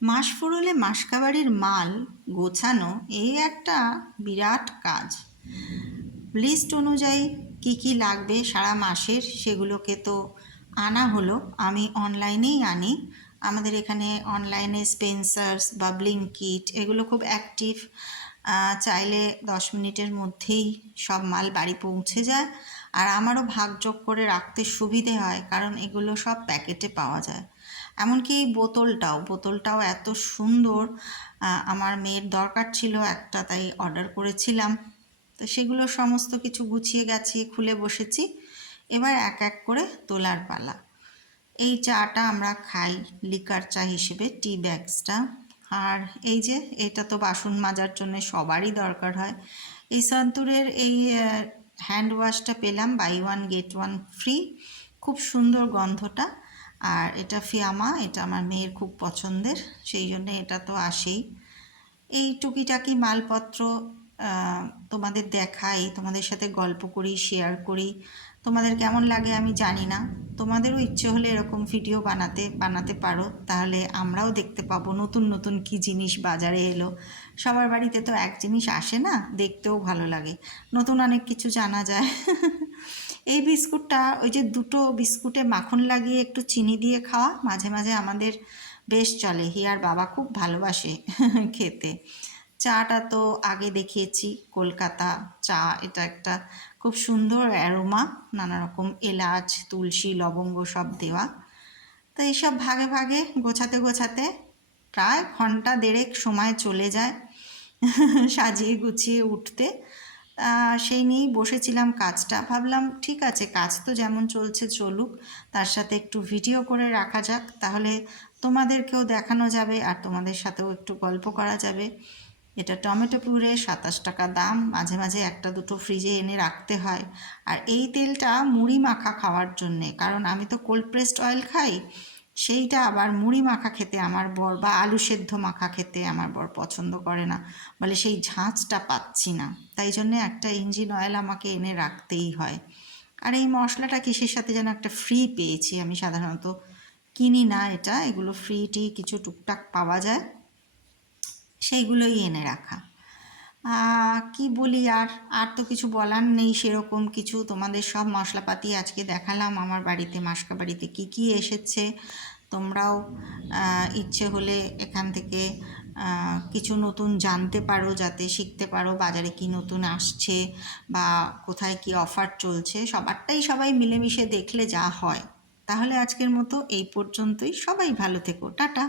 মাস ফুরলে মাসকাবাড়ির মাল গোছানো এই একটা বিরাট কাজ। লিস্ট অনুযায়ী কি কি লাগবে সারা মাসের সেগুলোকে তো আনা হলো। আমি অনলাইনেই আনি। আমাদের এখানে অনলাইনে স্পেন্সার্স বা ব্লিঙ্কিট এগুলো খুব অ্যাক্টিভ। চাইলে দশ মিনিটের মধ্যেই সব মাল বাড়ি পৌঁছে যায়। আর আমারও ভাগযোগ করে রাখতে সুবিধে হয়, কারণ এগুলো সব প্যাকেটে পাওয়া যায়। এমনকি এই বোতলটাও বোতলটাও এত সুন্দর আমার মেয়ের দরকার ছিল একটা, তাই অর্ডার করেছিলাম। তো সেগুলো সমস্ত কিছু গুছিয়ে গাছিয়ে খুলে বসেছি। এবার এক এক করে তোলার পালা। এই চাটা আমরা খাই লিকার চা হিসেবে টি ব্যাগসটা আর এই যে, এটা তো বাসন মাজার জন্য সবারই দরকার হয়। এই সন্তুরের এই হ্যান্ড ওয়াশটা পেলাম buy one get one free খুব সুন্দর গন্ধটা। আর এটা ফিয়ামা, এটা আমার মেয়ের খুব পছন্দের, সেই জন্য এটা তো আসেই। এই টুকিটাকি মালপত্র তোমাদের দেখাই, তোমাদের সাথে গল্প করি শেয়ার করি। তোমাদের কেমন লাগে আমি জানি না। তোমাদেরও ইচ্ছে হলে এরকম ভিডিও বানাতে বানাতে পারো। তাহলে আমরাও দেখতে পাবো নতুন নতুন কি জিনিস বাজারে এলো। সবার বাড়িতে তো এক জিনিস আসে না, দেখতেও ভালো লাগে। নতুন অনেক কিছু জানা যায়। এই বিস্কুটটা ওই যে দুটো বিস্কুটে মাখন লাগিয়ে একটু চিনি দিয়ে খাওয়া, মাঝে মাঝে আমাদের বেশ চলে। হিয়ার বাবা খুব ভালোবাসে খেতে। চাটা তো আগে দেখিয়েছি, কলকাতা চা, এটা একটা খুব সুন্দর অ্যারোমা, নানা রকম এলাচ, তুলসী, লবঙ্গ সব দেওয়া। তো এইসব ভাগে ভাগে গোছাতে গোছাতে প্রায় ঘণ্টা দেড়েক সময় চলে যায় সাজিয়ে গুছিয়ে উঠতে। সেই নিয়েই বসেছিলাম কাজটা। ভাবলাম, ঠিক আছে, কাজ তো যেমন চলছে, চলুক। তার সাথে একটু ভিডিও করে রাখা যাক। তাহলে তোমাদেরকেও দেখানো যাবে আর তোমাদের সাথেও একটু গল্প করা যাবে। এটা টমেটো পিউরে সাতাশ টাকা দাম। মাঝে মাঝে একটা দুটো ফ্রিজে এনে রাখতে হয়। আর এই তেলটা মুড়ি মাখা খাওয়ার জন্যে। কারণ আমি তো কোল্ড প্রেসড অয়েল খাই। সেইটা আবার মুড়ি মাখা খেতে আমার বর বা আলু সেদ্ধ মাখা খেতে আমার বর পছন্দ করে না। বলে সেই ঝাঁঝটা পাচ্ছি না। তাই জন্যে একটা ইঞ্জিন অয়েল আমাকে এনে রাখতেই হয়। আর এই মশলাটা কিসের সাথে যেন একটা ফ্রি পেয়েছি আমি সাধারণত কিনি না এটা। এগুলো ফ্রিটি কিছু টুকটাক পাওয়া যায়। সেইগুলোই এনে রাখা। কি বলি আর আর তো কিছু বলার নেই সেরকম কিছু। তোমাদের সব মশলাপাতি আজকে দেখালাম। আমার বাড়িতে, মাসকা বাড়িতে কি কি এসেছে, তোমরাও ইচ্ছে হলে এখান থেকে কিছু নতুন জানতে পারো, যাতে শিখতে পারো বাজারে কি নতুন আসছে বা কোথায় কি অফার চলছে। সবারটাই সবাই মিলেমিশে দেখলে যা হয়। তাহলে আজকের মতো এই পর্যন্তই। সবাই ভালো থেকো। টাটা।